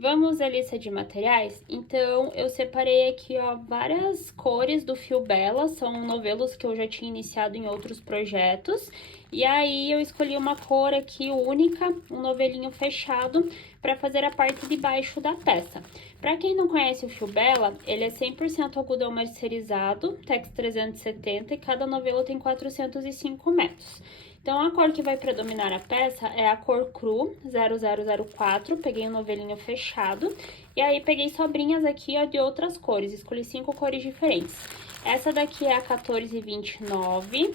Vamos à lista de materiais? Então, eu separei aqui, ó, várias cores do fio Bella, são novelos que eu já tinha iniciado em outros projetos. E aí, eu escolhi uma cor aqui única, um novelinho fechado, para fazer a parte de baixo da peça. Para quem não conhece o fio Bella, ele é 100% algodão mercerizado, Tex 370, e cada novelo tem 405 metros. Então, a cor que vai predominar a peça é a cor cru 0004, peguei um novelinho fechado, e aí peguei sobrinhas aqui, ó, de outras cores, escolhi 5 cores diferentes. Essa daqui é a 1429,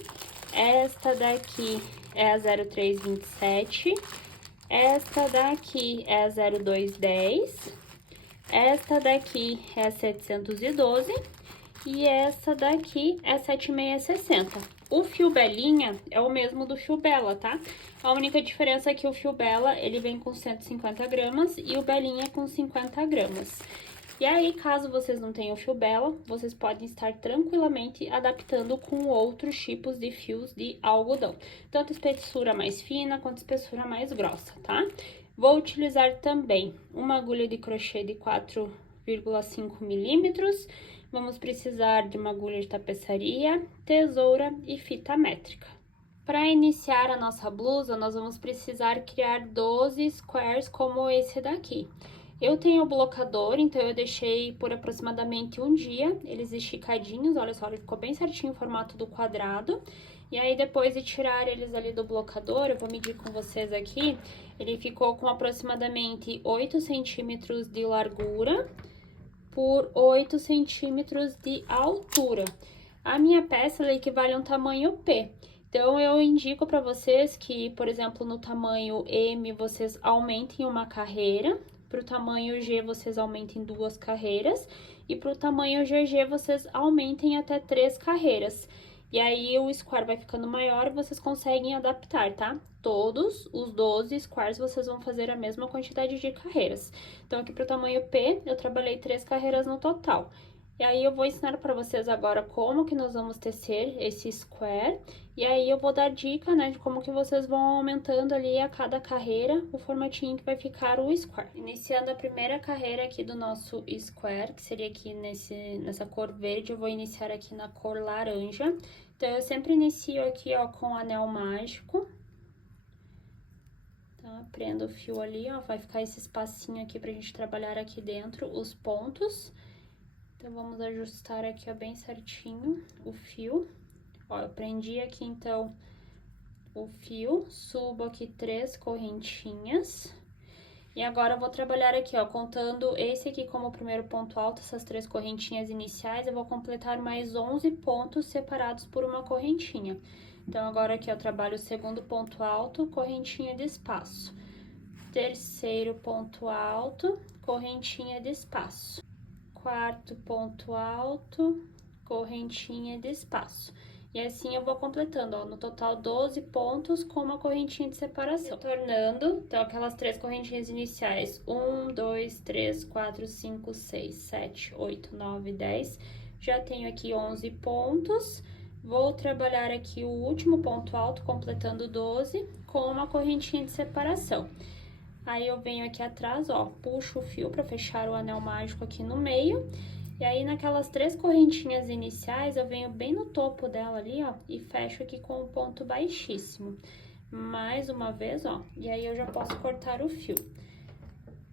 esta daqui é a 0327, esta daqui é a 0210, esta daqui é a 712 e essa daqui é 7660. O fio Belinha é o mesmo do fio Bella, tá? A única diferença é que o fio Bella, ele vem com 150 gramas e o Belinha com 50 gramas. E aí, caso vocês não tenham fio Bella, vocês podem estar tranquilamente adaptando com outros tipos de fios de algodão. Tanto espessura mais fina quanto espessura mais grossa, tá? Vou utilizar também uma agulha de crochê de 4,5 milímetros. Vamos precisar de uma agulha de tapeçaria, tesoura e fita métrica. Para iniciar a nossa blusa, nós vamos precisar criar 12 squares como esse daqui. Eu tenho o blocador, então eu deixei por aproximadamente um dia, eles esticadinhos, olha só, ele ficou bem certinho o formato do quadrado. E aí, depois de tirar eles ali do blocador, eu vou medir com vocês aqui, ele ficou com aproximadamente 8 centímetros de largura por 8 centímetros de altura. A minha peça, ela equivale a um tamanho P. Então, eu indico para vocês que, por exemplo, no tamanho M, vocês aumentem uma carreira, para o tamanho G, vocês aumentem 2 carreiras, e para o tamanho GG, vocês aumentem até 3 carreiras. E aí, o square vai ficando maior e vocês conseguem adaptar, tá? Todos os 12 squares, vocês vão fazer a mesma quantidade de carreiras. Então, aqui pro tamanho P, eu trabalhei 3 carreiras no total. E aí, eu vou ensinar para vocês agora como que nós vamos tecer esse square. E aí, eu vou dar dica, né, de como que vocês vão aumentando ali a cada carreira o formatinho que vai ficar o square. Iniciando a primeira carreira aqui do nosso square, que seria aqui nessa cor verde, eu vou iniciar aqui na cor laranja. Então, eu sempre inicio aqui, ó, com anel mágico. Tá? Prendo o fio ali, ó, vai ficar esse espacinho aqui pra gente trabalhar aqui dentro os pontos. Então, vamos ajustar aqui, ó, bem certinho o fio. Ó, eu prendi aqui, então, o fio, subo aqui 3 correntinhas. E agora, eu vou trabalhar aqui, ó, contando esse aqui como o primeiro ponto alto, essas 3 correntinhas iniciais, eu vou completar mais 11 pontos separados por uma correntinha. Então, agora aqui eu trabalho o segundo ponto alto, correntinha de espaço. Terceiro ponto alto, correntinha de espaço. Quarto ponto alto, correntinha de espaço. E assim eu vou completando, ó, no total 12 pontos com uma correntinha de separação. Retornando, então, aquelas 3 correntinhas iniciais, 1, 2, 3, 4, 5, 6, 7, 8, 9, 10. Já tenho aqui 11 pontos. Vou trabalhar aqui o último ponto alto, completando 12, com uma correntinha de separação. Aí, eu venho aqui atrás, ó, puxo o fio pra fechar o anel mágico aqui no meio. E aí, naquelas 3 correntinhas iniciais, eu venho bem no topo dela ali, ó, e fecho aqui com um ponto baixíssimo. Mais uma vez, ó, e aí eu já posso cortar o fio.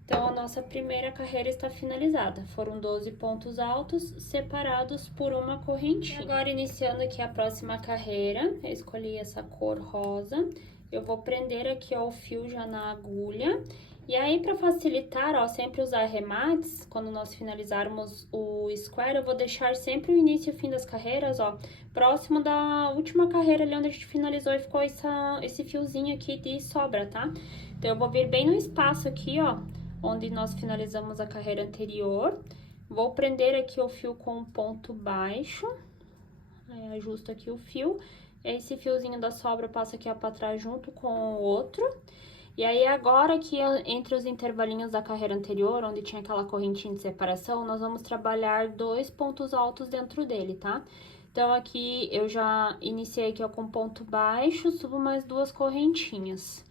Então, a nossa primeira carreira está finalizada. Foram 12 pontos altos separados por uma correntinha. Agora, iniciando aqui a próxima carreira, eu escolhi essa cor rosa. Eu vou prender aqui, ó, o fio já na agulha. E aí, para facilitar, ó, sempre usar arremates, quando nós finalizarmos o square, eu vou deixar sempre o início e o fim das carreiras, ó, próximo da última carreira ali onde a gente finalizou e ficou esse fiozinho aqui de sobra, tá? Então, eu vou vir bem no espaço aqui, ó, onde nós finalizamos a carreira anterior. Vou prender aqui o fio com um ponto baixo. Aí, ajusto aqui o fio. Esse fiozinho da sobra eu passo aqui, ó, pra trás junto com o outro. E aí, agora aqui, entre os intervalinhos da carreira anterior, onde tinha aquela correntinha de separação, nós vamos trabalhar 2 pontos altos dentro dele, tá? Então, aqui, eu já iniciei aqui, ó, com ponto baixo, subo mais 2 correntinhas.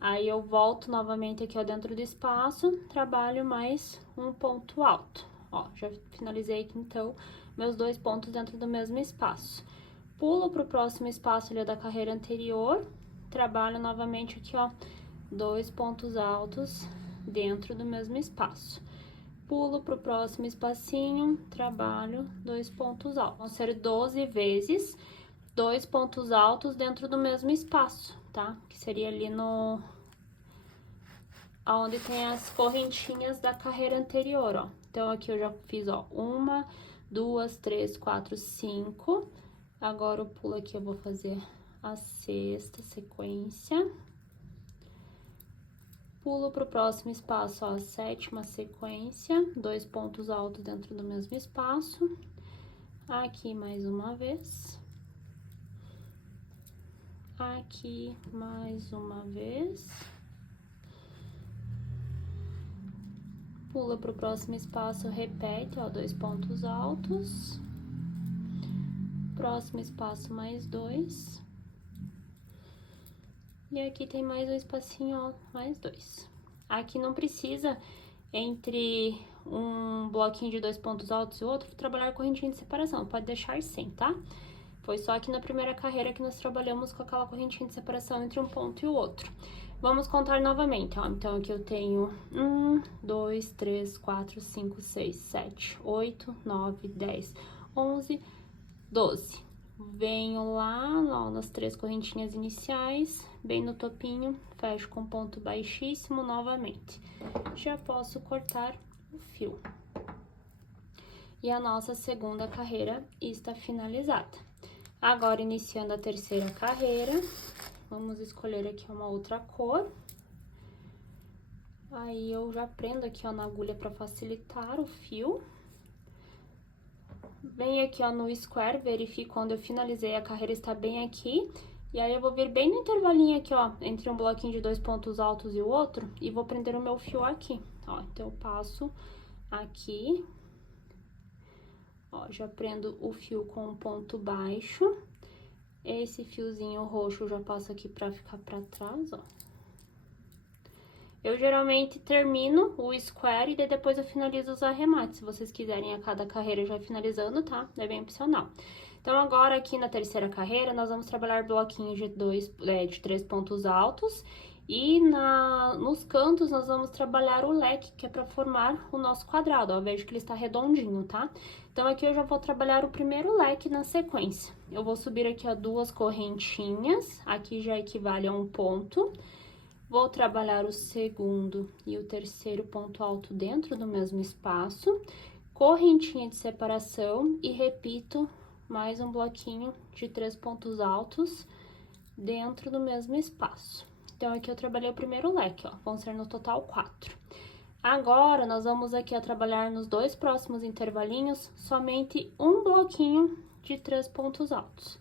Aí eu volto novamente aqui, ó, dentro do espaço, trabalho mais um ponto alto. Ó, já finalizei aqui, então, meus 2 pontos dentro do mesmo espaço. Pulo pro próximo espaço ali da carreira anterior, trabalho novamente aqui, ó, 2 pontos altos dentro do mesmo espaço. Pulo pro próximo espacinho, trabalho 2 pontos altos. Vão ser 12 vezes 2 pontos altos dentro do mesmo espaço, tá? Que seria ali no... aonde tem as correntinhas da carreira anterior, ó. Então, aqui eu já fiz, ó, 1, 2, 3, 4, 5. Agora, eu pulo aqui, eu vou fazer a 6ª sequência. Pulo pro próximo espaço, ó, a 7ª sequência, 2 pontos altos dentro do mesmo espaço. Aqui mais uma vez. Aqui mais uma vez. Pula pro próximo espaço, repete, ó, 2 pontos altos. Próximo espaço, mais 2. E aqui tem mais um espacinho, ó, mais 2. Aqui não precisa, entre um bloquinho de 2 pontos altos e outro, trabalhar correntinha de separação. Pode deixar sem, tá? Foi só aqui na primeira carreira que nós trabalhamos com aquela correntinha de separação entre um ponto e o outro. Vamos contar novamente, ó. Então, aqui eu tenho 1, 2, 3, 4, 5, 6, 7, 8, 9, 10, 11, 12. Venho lá, ó, nas 3 correntinhas iniciais, bem no topinho, fecho com ponto baixíssimo novamente. Já posso cortar o fio. E a nossa segunda carreira está finalizada. Agora, iniciando a terceira carreira, vamos escolher aqui uma outra cor. Aí, eu já prendo aqui, ó, na agulha para facilitar o fio. Venho aqui, ó, no square, verifico onde eu finalizei a carreira, está bem aqui. E aí, eu vou vir bem no intervalinho aqui, ó, entre um bloquinho de 2 pontos altos e o outro, e vou prender o meu fio aqui, ó. Então, eu passo aqui, ó, já prendo o fio com um ponto baixo. Esse fiozinho roxo eu já passo aqui pra ficar pra trás, ó. Eu geralmente termino o square e daí depois eu finalizo os arremates. Se vocês quiserem a cada carreira já finalizando, tá? É bem opcional. Então, agora aqui na terceira carreira, nós vamos trabalhar bloquinhos de 3 pontos altos. E nos cantos, nós vamos trabalhar o leque, que é pra formar o nosso quadrado, ó. Vejo que ele está redondinho, tá? Então, aqui eu já vou trabalhar o primeiro leque na sequência. Eu vou subir aqui, ó, 2 correntinhas, aqui já equivale a um ponto. Vou trabalhar o segundo e o terceiro ponto alto dentro do mesmo espaço, correntinha de separação e repito mais um bloquinho de 3 pontos altos dentro do mesmo espaço. Então, aqui eu trabalhei o primeiro leque, ó, vão ser no total 4. Agora, nós vamos aqui a trabalhar nos 2 próximos intervalinhos somente um bloquinho de 3 pontos altos.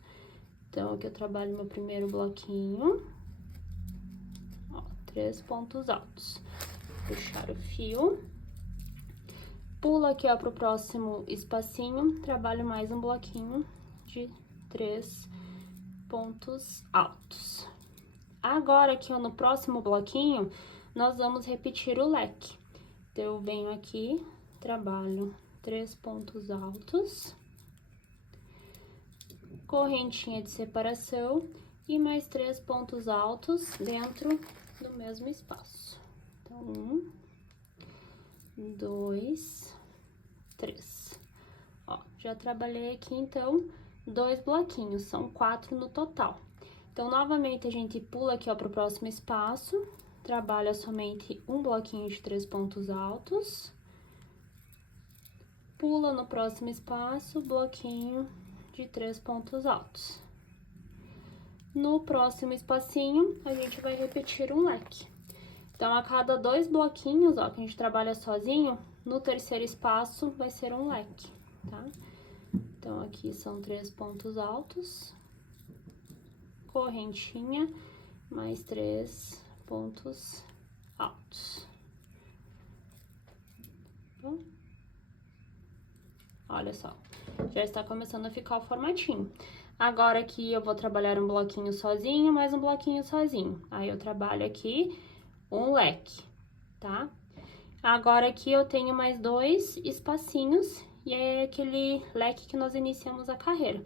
Então, aqui eu trabalho meu primeiro bloquinho, ó, 3 pontos altos. Puxar o fio. Pulo aqui, ó, pro próximo espacinho, trabalho mais um bloquinho de 3 pontos altos. Agora, aqui, ó, no próximo bloquinho, nós vamos repetir o leque. Então, eu venho aqui, trabalho 3 pontos altos, correntinha de separação e mais 3 pontos altos dentro do mesmo espaço. Então, 1, 2, 3. Ó, já trabalhei aqui, então, 2 bloquinhos, são 4 no total. Então, novamente, a gente pula aqui, ó, pro próximo espaço, trabalha somente um bloquinho de 3 pontos altos, pula no próximo espaço, bloquinho de 3 pontos altos. No próximo espacinho, a gente vai repetir um leque. Então, a cada 2 bloquinhos, ó, que a gente trabalha sozinho, no terceiro espaço vai ser um leque, tá? Então, aqui são 3 pontos altos, correntinha, mais 3 pontos altos. Bom, olha só, já está começando a ficar o formatinho. Agora aqui eu vou trabalhar um bloquinho sozinho, mais um bloquinho sozinho. Aí eu trabalho aqui um leque, tá? Agora aqui eu tenho mais 2 espacinhos e é aquele leque que nós iniciamos a carreira.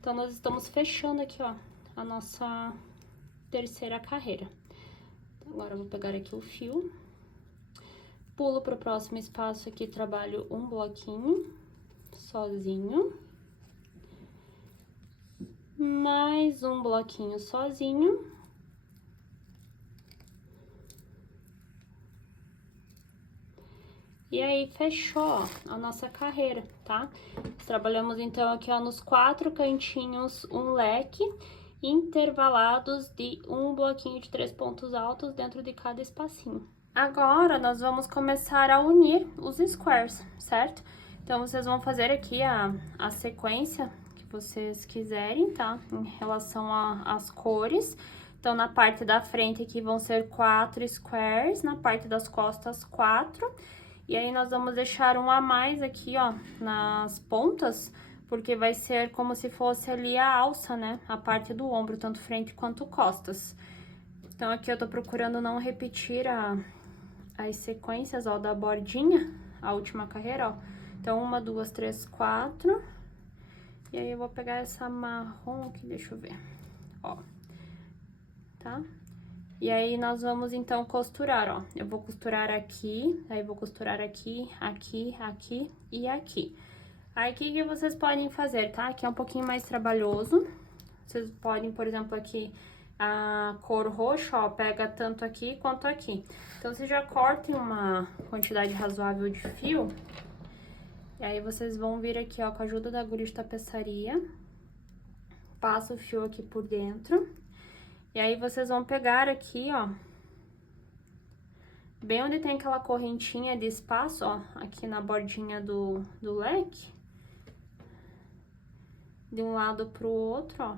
Então, nós estamos fechando aqui, ó, a nossa terceira carreira. Agora eu vou pegar aqui o fio, pulo para o próximo espaço aqui, trabalho um bloquinho sozinho. Mais um bloquinho sozinho. E aí, fechou, ó, a nossa carreira, tá? Trabalhamos, então, aqui, ó, nos 4 cantinhos, um leque, intervalados de um bloquinho de 3 pontos altos dentro de cada espacinho. Agora, nós vamos começar a unir os squares, certo? Então, vocês vão fazer aqui a sequência que vocês quiserem, tá? Em relação às cores. Então, na parte da frente aqui vão ser 4 squares, na parte das costas 4. E aí, nós vamos deixar um a mais aqui, ó, nas pontas, porque vai ser como se fosse ali a alça, né? A parte do ombro, tanto frente quanto costas. Então, aqui eu tô procurando não repetir as sequências, ó, da bordinha, a última carreira, ó. Então, 1, 2, 3, 4. E aí, eu vou pegar essa marrom aqui, deixa eu ver, ó, tá? E aí, nós vamos, então, costurar, ó. Eu vou costurar aqui, aí vou costurar aqui, aqui, aqui e aqui. Aí, o que vocês podem fazer, tá? Aqui é um pouquinho mais trabalhoso. Vocês podem, por exemplo, aqui, a cor roxa, ó, pega tanto aqui quanto aqui. Então, vocês já cortem uma quantidade razoável de fio. E aí, vocês vão vir aqui, ó, com a ajuda da agulha de tapeçaria. Passa o fio aqui por dentro. E aí, vocês vão pegar aqui, ó, bem onde tem aquela correntinha de espaço, ó, aqui na bordinha do leque. De um lado pro outro, ó.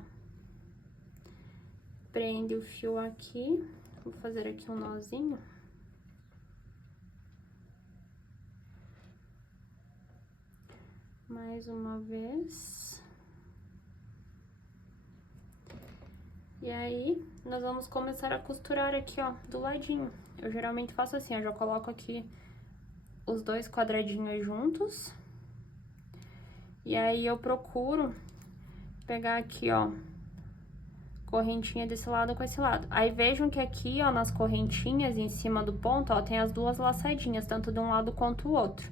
Prende o fio aqui. Vou fazer aqui um nozinho. Mais uma vez. E aí, nós vamos começar a costurar aqui, ó, do ladinho. Eu geralmente faço assim, eu já coloco aqui os 2 quadradinhos juntos. E aí, eu procuro pegar aqui, ó, correntinha desse lado com esse lado. Aí, vejam que aqui, ó, nas correntinhas, em cima do ponto, ó, tem as 2 laçadinhas, tanto de um lado quanto o outro.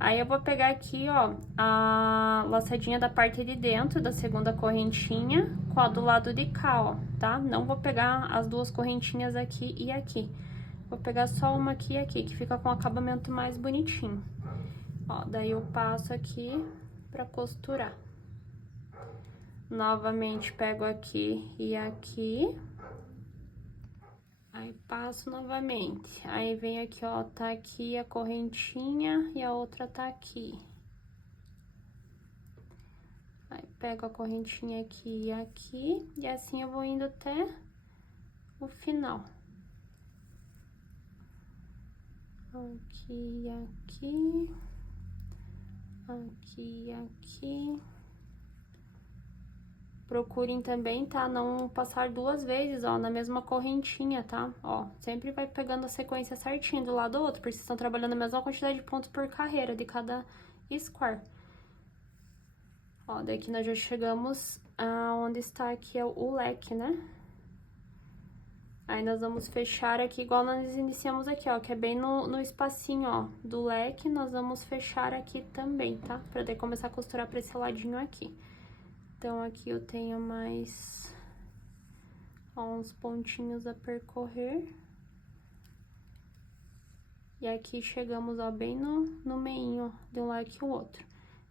Aí, eu vou pegar aqui, ó, a laçadinha da parte de dentro da segunda correntinha com a do lado de cá, ó, tá? Não vou pegar as 2 correntinhas aqui e aqui. Vou pegar só uma aqui e aqui, que fica com o acabamento mais bonitinho. Ó, daí eu passo aqui pra costurar. Novamente, pego aqui e aqui. Aí, passo novamente. Aí, vem aqui, ó, tá aqui a correntinha e a outra tá aqui. Aí, pego a correntinha aqui e aqui. E assim, eu vou indo até o final. Aqui, aqui. Aqui, aqui. Procurem também, tá? Não passar 2 vezes, ó, na mesma correntinha, tá? Ó, sempre vai pegando a sequência certinho do lado do outro, porque vocês estão trabalhando a mesma quantidade de pontos por carreira de cada square. Ó, daqui nós já chegamos aonde está aqui o leque, né? Aí, nós vamos fechar aqui igual nós iniciamos aqui, ó, que é bem no espacinho, ó, do leque, nós vamos fechar aqui também, tá? Pra daí começar a costurar pra esse ladinho aqui. Então, aqui eu tenho mais uns pontinhos a percorrer. E aqui chegamos, ó, bem no meinho, de um lado e o outro.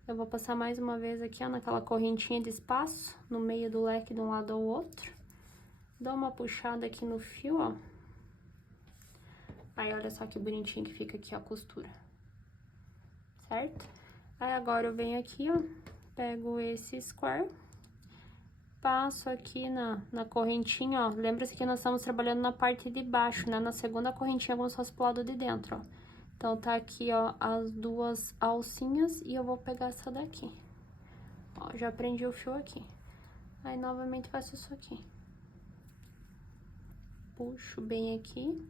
Eu vou passar mais uma vez aqui, ó, naquela correntinha de espaço, no meio do leque de um lado ao outro. Dou uma puxada aqui no fio, ó. Aí, olha só que bonitinho que fica aqui a costura. Certo? Aí, agora eu venho aqui, ó. Pego esse square, passo aqui na correntinha, ó. Lembra-se que nós estamos trabalhando na parte de baixo, né? Na segunda correntinha, como se fosse pro lado de dentro, ó. Então, tá aqui, ó, as 2 alcinhas e eu vou pegar essa daqui. Ó, já prendi o fio aqui. Aí, novamente, faço isso aqui. Puxo bem aqui.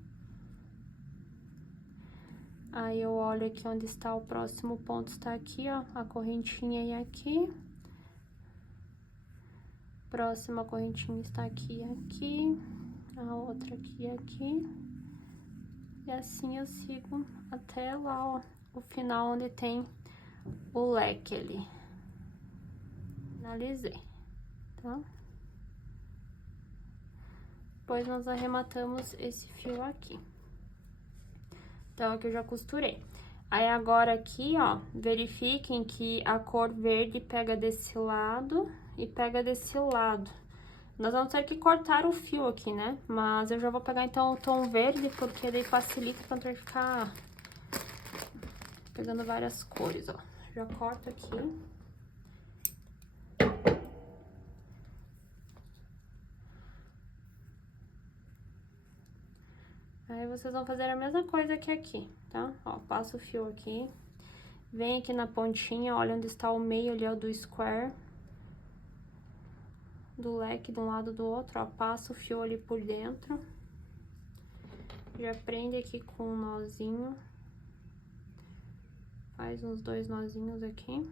Aí, eu olho aqui onde está o próximo ponto, está aqui, ó, a correntinha e aqui. Próxima correntinha está aqui e aqui. A outra aqui e aqui. E assim eu sigo até lá, ó, o final onde tem o leque ali. Finalizei, tá? Depois nós arrematamos esse fio aqui. Então, aqui eu já costurei. Aí, agora aqui, ó, verifiquem que a cor verde pega desse lado e pega desse lado. Nós vamos ter que cortar o fio aqui, né? Mas eu já vou pegar, então, o tom verde, porque daí facilita pra não ficar pegando várias cores, ó. Já corto aqui. Aí, vocês vão fazer a mesma coisa que aqui, tá? Ó, passa o fio aqui. Vem aqui na pontinha, olha onde está o meio ali, ó, do square. Do leque de um lado do outro, ó. Passa o fio ali por dentro. Já prende aqui com um nozinho. Faz uns 2 nozinhos aqui.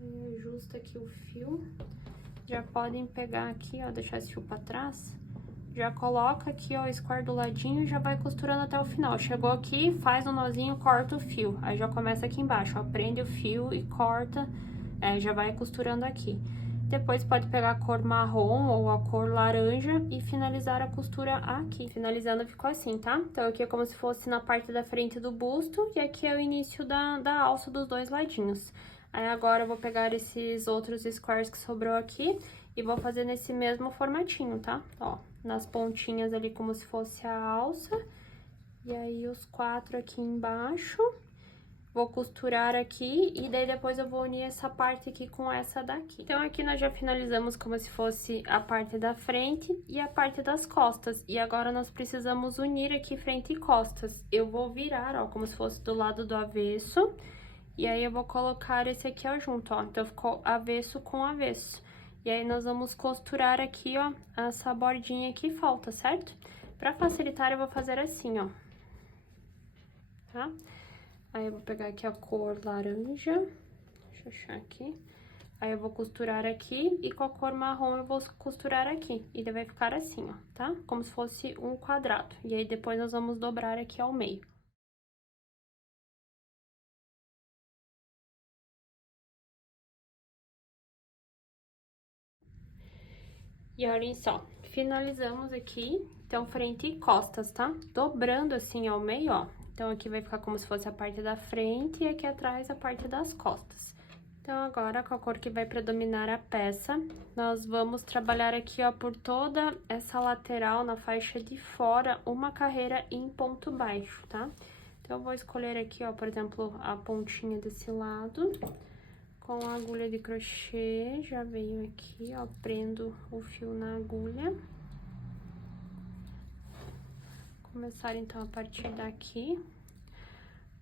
Aí, ajusta aqui o fio. Já podem pegar aqui, ó, deixar esse fio pra trás. Já coloca aqui, ó, o square do ladinho e já vai costurando até o final. Chegou aqui, faz um nozinho, corta o fio. Aí, já começa aqui embaixo, ó, prende o fio e corta, já vai costurando aqui. Depois, pode pegar a cor marrom ou a cor laranja e finalizar a costura aqui. Finalizando, ficou assim, tá? Então, aqui é como se fosse na parte da frente do busto e aqui é o início da alça dos dois ladinhos. Aí, agora, eu vou pegar esses outros squares que sobrou aqui e vou fazer nesse mesmo formatinho, tá? Ó, nas pontinhas ali como se fosse a alça. E aí, os 4 aqui embaixo. Vou costurar aqui e daí depois eu vou unir essa parte aqui com essa daqui. Então, aqui nós já finalizamos como se fosse a parte da frente e a parte das costas. E agora, nós precisamos unir aqui frente e costas. Eu vou virar, ó, como se fosse do lado do avesso. E aí, eu vou colocar esse aqui, ó, junto, ó. Então, ficou avesso com avesso. E aí, nós vamos costurar aqui, ó, essa bordinha que falta, certo? Pra facilitar, eu vou fazer assim, ó. Tá? Aí, eu vou pegar aqui a cor laranja. Deixa eu achar aqui. Aí, eu vou costurar aqui e com a cor marrom eu vou costurar aqui. E daí vai ficar assim, ó, tá? Como se fosse um quadrado. E aí, depois nós vamos dobrar aqui ao meio. E olhem só, finalizamos aqui, então, frente e costas, tá? Dobrando assim ao meio, ó. Então, aqui vai ficar como se fosse a parte da frente e aqui atrás a parte das costas. Então, agora, com a cor que vai predominar a peça, nós vamos trabalhar aqui, ó, por toda essa lateral, na faixa de fora, uma carreira em ponto baixo, tá? Então, eu vou escolher aqui, ó, por exemplo, a pontinha desse lado. Com a agulha de crochê, já venho aqui, ó, prendo o fio na agulha. Começar, então, a partir daqui.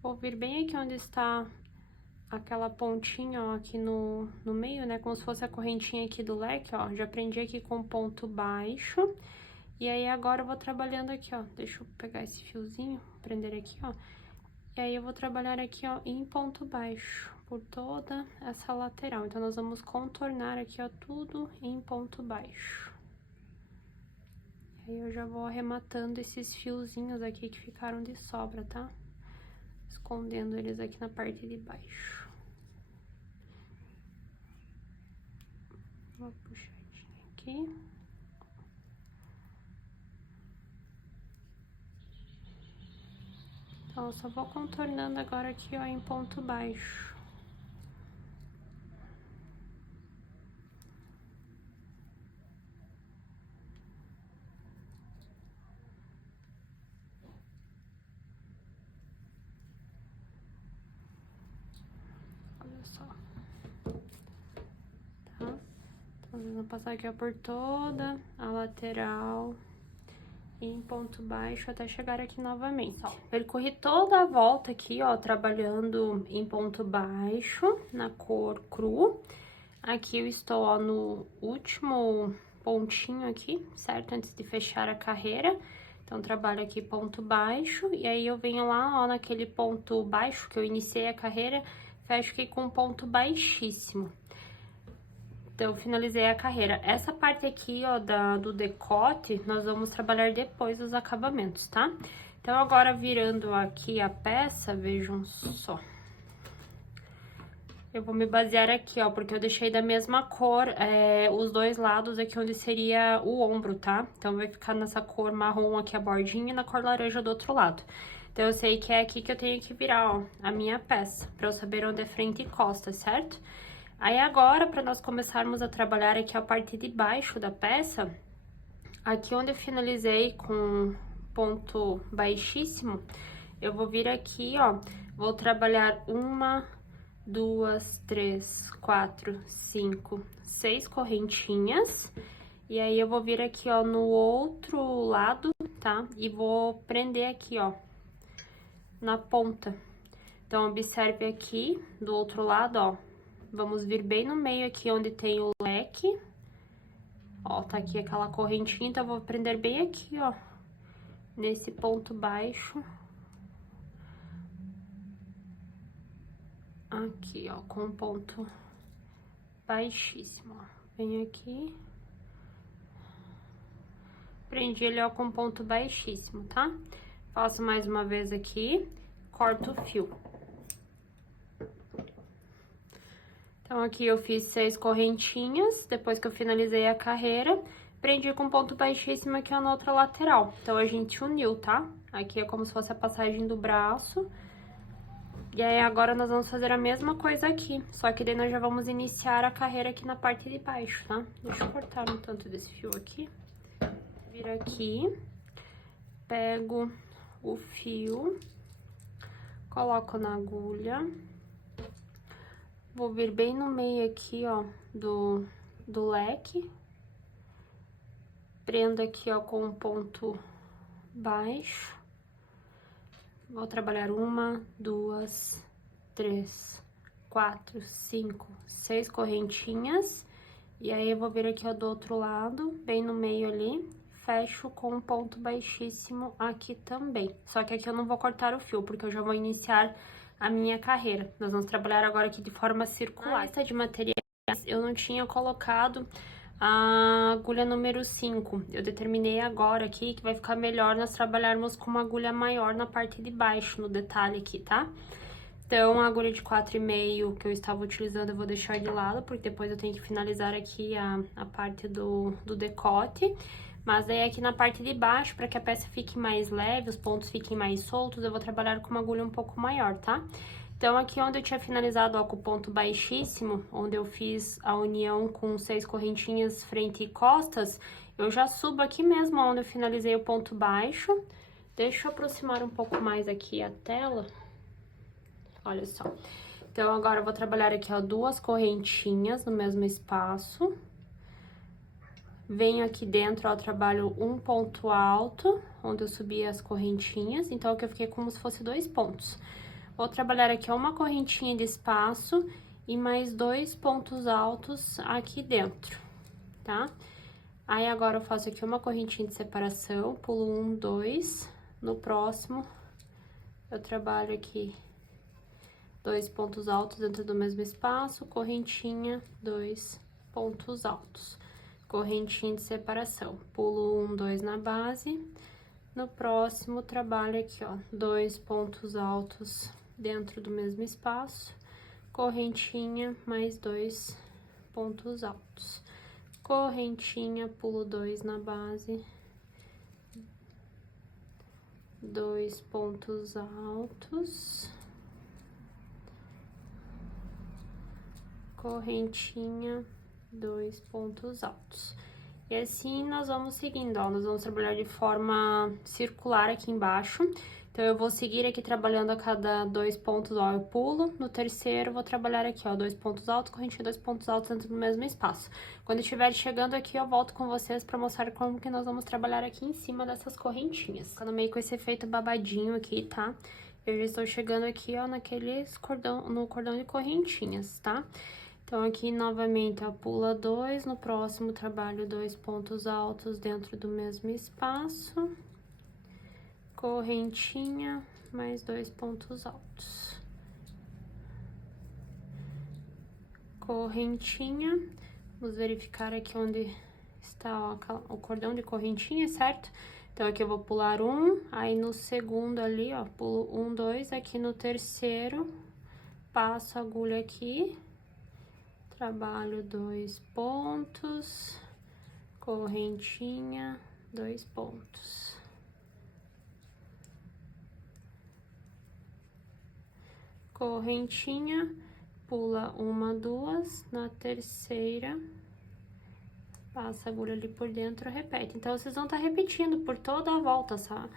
Vou vir bem aqui onde está aquela pontinha, ó, aqui no meio, né? Como se fosse a correntinha aqui do leque, ó. Já prendi aqui com ponto baixo. E aí, agora eu vou trabalhando aqui, ó. Deixa eu pegar esse fiozinho, prender aqui, ó. E aí, eu vou trabalhar aqui, ó, em ponto baixo, por toda essa lateral. Então, nós vamos contornar aqui, ó, tudo em ponto baixo. Aí, eu já vou arrematando esses fiozinhos aqui que ficaram de sobra, tá? Escondendo eles aqui na parte de baixo. Uma puxadinha aqui. Então, eu só vou contornando agora aqui, ó, em ponto baixo. Olha só. Tá? Então, eu vou passar aqui, ó, por toda a lateral. e em ponto baixo até chegar aqui novamente. Ó, percorri toda a volta aqui, ó, trabalhando em ponto baixo, na cor cru. Aqui eu estou, ó, no último pontinho aqui, certo? Antes de fechar a carreira. Então, trabalho aqui ponto baixo, e aí eu venho lá, ó, naquele ponto baixo que eu iniciei a carreira, fecho aqui com um ponto baixíssimo. Então, finalizei a carreira. Essa parte aqui, ó, do decote, nós vamos trabalhar depois os acabamentos, tá? Então, agora, virando aqui a peça, vejam só. Eu vou me basear aqui, ó, porque eu deixei da mesma cor os dois lados aqui onde seria o ombro, tá? Então, vai ficar nessa cor marrom aqui a bordinha e na cor laranja do outro lado. Então, eu sei que é aqui que eu tenho que virar, ó, a minha peça, pra eu saber onde é frente e costa, certo? Aí, agora, pra nós começarmos a trabalhar aqui a parte de baixo da peça, aqui onde eu finalizei com ponto baixíssimo, eu vou vir aqui, ó, vou trabalhar uma, 2, 3, 4, 5, 6 correntinhas. E aí, eu vou vir aqui, ó, no outro lado, tá? E vou prender aqui, ó, na ponta. Então, observe aqui, do outro lado, ó, vamos vir bem no meio aqui, onde tem o leque. Ó, tá aqui aquela correntinha, então, eu vou prender bem aqui, ó, nesse ponto baixo. Aqui, ó, com um ponto baixíssimo, ó. Venho aqui. Prendi ele, ó, com ponto baixíssimo, tá? Faço mais uma vez aqui, corto o fio. Então, aqui eu fiz 6 correntinhas, depois que eu finalizei a carreira, prendi com ponto baixíssimo aqui, ó, na outra lateral. Então, a gente uniu, tá? Aqui é como se fosse a passagem do braço. E aí, agora, nós vamos fazer a mesma coisa aqui, só que daí nós já vamos iniciar a carreira aqui na parte de baixo, tá? Deixa eu cortar um tanto desse fio aqui. Viro aqui, pego o fio, coloco na agulha, vou vir bem no meio aqui, ó, do leque, prendo aqui, ó, com um ponto baixo. Vou trabalhar 1, 2, 3, 4, 5, 6 correntinhas. E aí, eu vou vir aqui, ó, do outro lado, bem no meio ali, fecho com um ponto baixíssimo aqui também. Só que aqui eu não vou cortar o fio, porque eu já vou iniciar a minha carreira. Nós vamos trabalhar agora aqui de forma circular. Na lista de materiais, eu não tinha colocado a agulha número 5. Eu determinei agora aqui que vai ficar melhor nós trabalharmos com uma agulha maior na parte de baixo, no detalhe aqui, tá? Então, a agulha de 4,5 que eu estava utilizando, eu vou deixar de lado, porque depois eu tenho que finalizar aqui a parte do decote. Mas aí, aqui na parte de baixo, para que a peça fique mais leve, os pontos fiquem mais soltos, eu vou trabalhar com uma agulha um pouco maior, tá? Então, aqui onde eu tinha finalizado, ó, com o ponto baixíssimo, onde eu fiz a união com 6 correntinhas frente e costas, eu já subo aqui mesmo onde eu finalizei o ponto baixo. Deixa eu aproximar um pouco mais aqui a tela. Olha só. Então, agora eu vou trabalhar aqui, ó, 2 correntinhas no mesmo espaço. Venho aqui dentro, ó, trabalho um ponto alto, onde eu subi as correntinhas. Então, aqui eu fiquei como se fosse 2 pontos. Vou trabalhar aqui, ó, uma correntinha de espaço e mais 2 pontos altos aqui dentro, tá? Aí, agora eu faço aqui uma correntinha de separação, pulo 1, 2. No próximo, eu trabalho aqui 2 pontos altos dentro do mesmo espaço, correntinha, 2 pontos altos. Correntinha de separação, pulo 1, 2 na base. No próximo, trabalho aqui, ó, 2 pontos altos dentro do mesmo espaço, correntinha, mais 2 pontos altos. Correntinha, pulo 2 na base, 2 pontos altos. Correntinha, 2 pontos altos. E assim nós vamos seguindo, ó, nós vamos trabalhar de forma circular aqui embaixo. Então, eu vou seguir aqui trabalhando a cada 2 pontos, ó, eu pulo. No terceiro, vou trabalhar aqui, ó, 2 pontos altos, correntinha, 2 pontos altos dentro do mesmo espaço. Quando estiver chegando aqui, eu volto com vocês pra mostrar como que nós vamos trabalhar aqui em cima dessas correntinhas. Ficando meio com esse efeito babadinho aqui, tá? Eu já estou chegando aqui, ó, no cordão de correntinhas, tá? Então, aqui, novamente, ó, pula 2, no próximo trabalho 2 pontos altos dentro do mesmo espaço. Correntinha, mais 2 pontos altos. Correntinha, vamos verificar aqui onde está, ó, o cordão de correntinha, certo? Então, aqui eu vou pular 1, aí no segundo ali, ó, pulo 1, 2, aqui no terceiro, passo a agulha aqui, trabalho 2 pontos, correntinha, 2 pontos. Correntinha, pula 1, 2, na terceira, passa a agulha ali por dentro, repete. Então, vocês vão estar repetindo por toda a volta, sabe?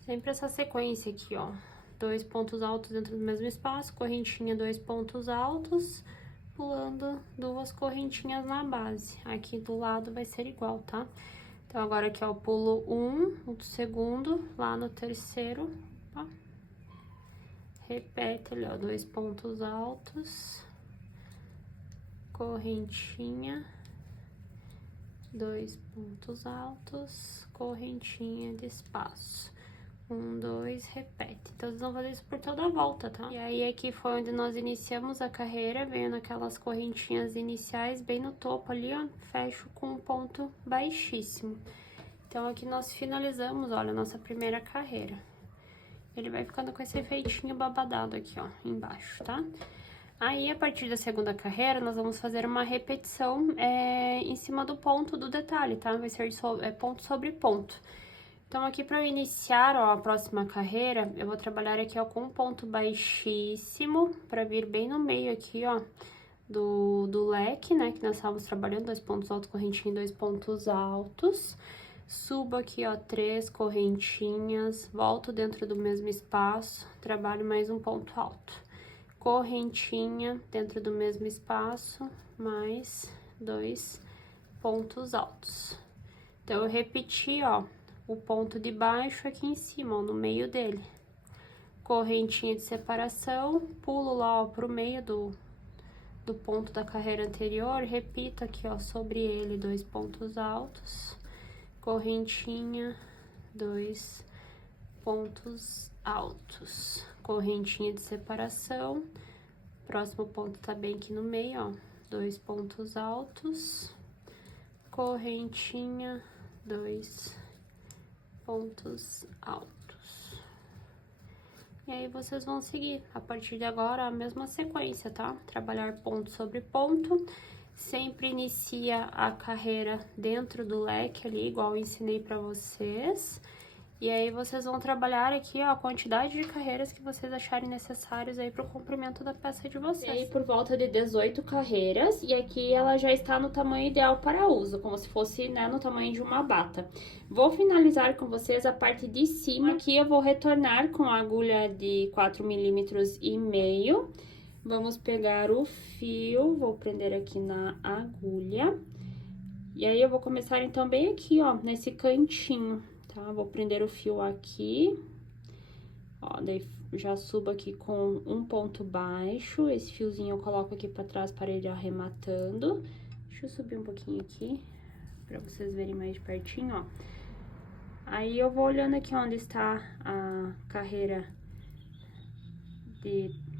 Sempre essa sequência aqui, ó. 2 pontos altos dentro do mesmo espaço, correntinha, 2 pontos altos, pulando 2 correntinhas na base. Aqui do lado vai ser igual, tá? Então, agora aqui, ó, pulo 1, no segundo, lá no terceiro, ó. Repete ali, ó, 2 pontos altos, correntinha, 2 pontos altos, correntinha de espaço. 1, 2, repete. Então, vocês vão fazer isso por toda a volta, tá? E aí, aqui foi onde nós iniciamos a carreira, veio naquelas correntinhas iniciais, bem no topo ali, ó, fecho com um ponto baixíssimo. Então, aqui nós finalizamos, olha, a nossa primeira carreira. Ele vai ficando com esse efeitinho babadado aqui, ó, embaixo, tá? Aí, a partir da segunda carreira, nós vamos fazer uma repetição em cima do ponto do detalhe, tá? Vai ser ponto sobre ponto. Então, aqui pra eu iniciar, ó, a próxima carreira, eu vou trabalhar aqui, ó, com um ponto baixíssimo, pra vir bem no meio aqui, ó, do leque, né? Que nós estávamos trabalhando, 2 pontos altos, correntinha e 2 pontos altos. Subo aqui, ó, 3 correntinhas, volto dentro do mesmo espaço, trabalho mais um ponto alto. Correntinha dentro do mesmo espaço, mais 2 pontos altos. Então, eu repeti, ó, o ponto de baixo aqui em cima, ó, no meio dele. Correntinha de separação, pulo lá, ó, pro meio do ponto da carreira anterior, repito aqui, ó, sobre ele 2 pontos altos. Correntinha, 2 pontos altos, correntinha de separação, próximo ponto tá bem aqui no meio, ó, 2 pontos altos, correntinha, 2 pontos altos. E aí, vocês vão seguir, a partir de agora, a mesma sequência, tá? Trabalhar ponto sobre ponto. Sempre inicia a carreira dentro do leque ali, igual eu ensinei pra vocês. E aí, vocês vão trabalhar aqui, ó, a quantidade de carreiras que vocês acharem necessários aí pro comprimento da peça de vocês. E aí, por volta de 18 carreiras, e aqui ela já está no tamanho ideal para uso, como se fosse, né, no tamanho de uma bata. Vou finalizar com vocês a parte de cima, aqui eu vou retornar com a agulha de 4,5 milímetros. Vamos pegar o fio, vou prender aqui na agulha. E aí, eu vou começar, então, bem aqui, ó, nesse cantinho, tá? Vou prender o fio aqui. Ó, daí já subo aqui com um ponto baixo. Esse fiozinho eu coloco aqui pra trás para ele arrematando. Deixa eu subir um pouquinho aqui, pra vocês verem mais de pertinho, ó. Aí, eu vou olhando aqui onde está a carreira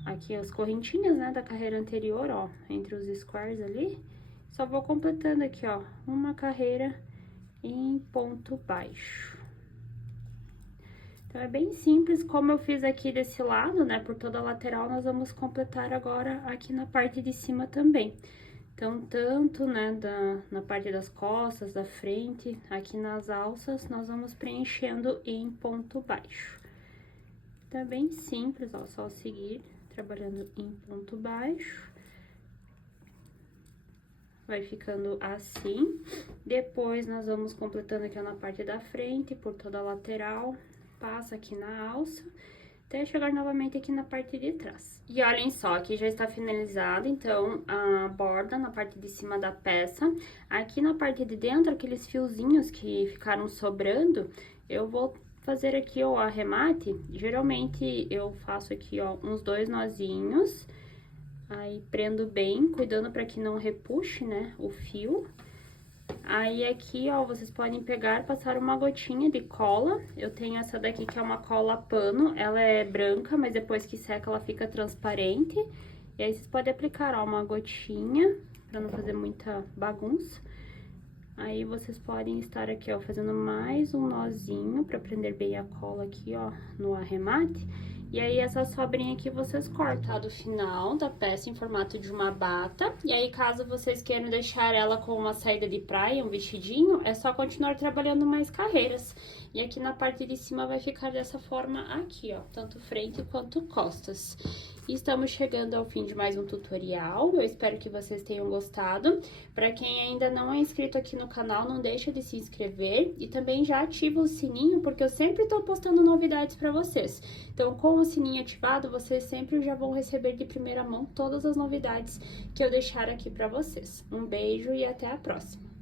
aqui as correntinhas, né, da carreira anterior, ó, entre os squares ali. Só vou completando aqui, ó, uma carreira em ponto baixo. Então, é bem simples, como eu fiz aqui desse lado, né, por toda a lateral, nós vamos completar agora aqui na parte de cima também. Então, tanto, né, na parte das costas, da frente, aqui nas alças, nós vamos preenchendo em ponto baixo. Então, é bem simples, ó, só seguir trabalhando em ponto baixo. Vai ficando assim. Depois, nós vamos completando aqui na parte da frente, por toda a lateral. passa aqui na alça, até chegar novamente aqui na parte de trás. E olhem só, aqui já está finalizado, então, a borda na parte de cima da peça. Aqui na parte de dentro, aqueles fiozinhos que ficaram sobrando, eu vou fazer aqui, ó, o arremate. Geralmente, eu faço aqui, ó, uns 2 nozinhos. Aí, prendo bem, cuidando para que não repuxe, né, o fio. Aí, aqui, ó, vocês podem pegar, passar uma gotinha de cola. Eu tenho essa daqui, que é uma cola pano. Ela é branca, mas depois que seca, ela fica transparente. E aí, vocês podem aplicar, ó, uma gotinha, pra não fazer muita bagunça. Aí, vocês podem estar aqui, ó, fazendo mais um nozinho pra prender bem a cola aqui, ó, no arremate. E aí, essa sobrinha aqui vocês cortam do final da peça em formato de uma bata. E aí, caso vocês queiram deixar ela com uma saída de praia, um vestidinho, é só continuar trabalhando mais carreiras. E aqui na parte de cima vai ficar dessa forma aqui, ó, tanto frente quanto costas. E estamos chegando ao fim de mais um tutorial, eu espero que vocês tenham gostado. Para quem ainda não é inscrito aqui no canal, não deixa de se inscrever e também já ativa o sininho, porque eu sempre estou postando novidades para vocês. Então, com o sininho ativado, vocês sempre já vão receber de primeira mão todas as novidades que eu deixar aqui para vocês. Um beijo e até a próxima!